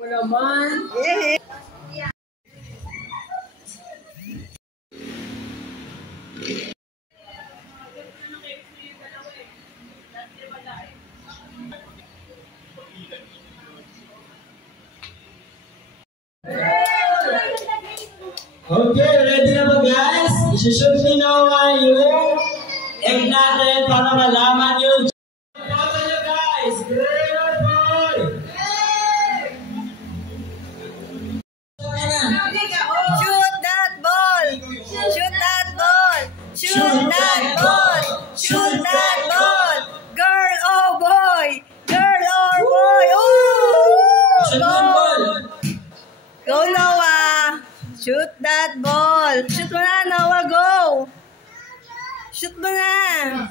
Mo naman. Okay, ready na ba guys? Isushoot ni Noah yung egg natin para malaman yung photo nyo guys! Green or boy! Shoot that ball! Shoot that ball! Shoot that ball! Shoot that ball! Girl or boy! Girl or boy! Shoot that ball! Go Noah! Shoot that ball! Shoot mo na Noah! Go! Shoot mo na!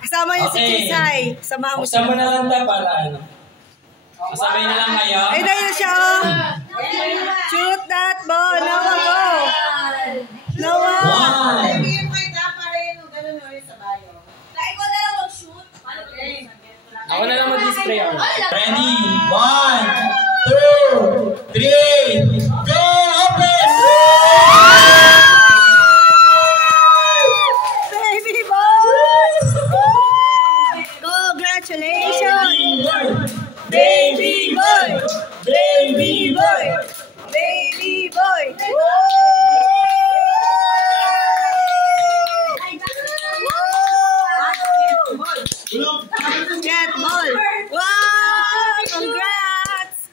Kasama niyo si Kisay. Kasama mo siya. Kasama na lang ta para ano. Kasabay na lang kayo. Ay, dahil na siya oh! Shoot that ball! Noah, go! Noah! One! Ako na lang mag-display ako. Ready? 1, 2, 3, go! Open! Baby boy! Congratulations! Baby boy! Baby boy! Baby boy! Get ball! Wow! Congrats!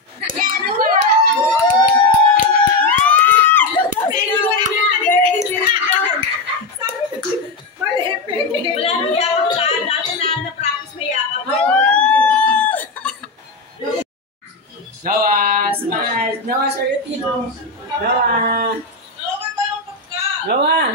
Noah, smile! Noah, show your teeth! Noah! Noah!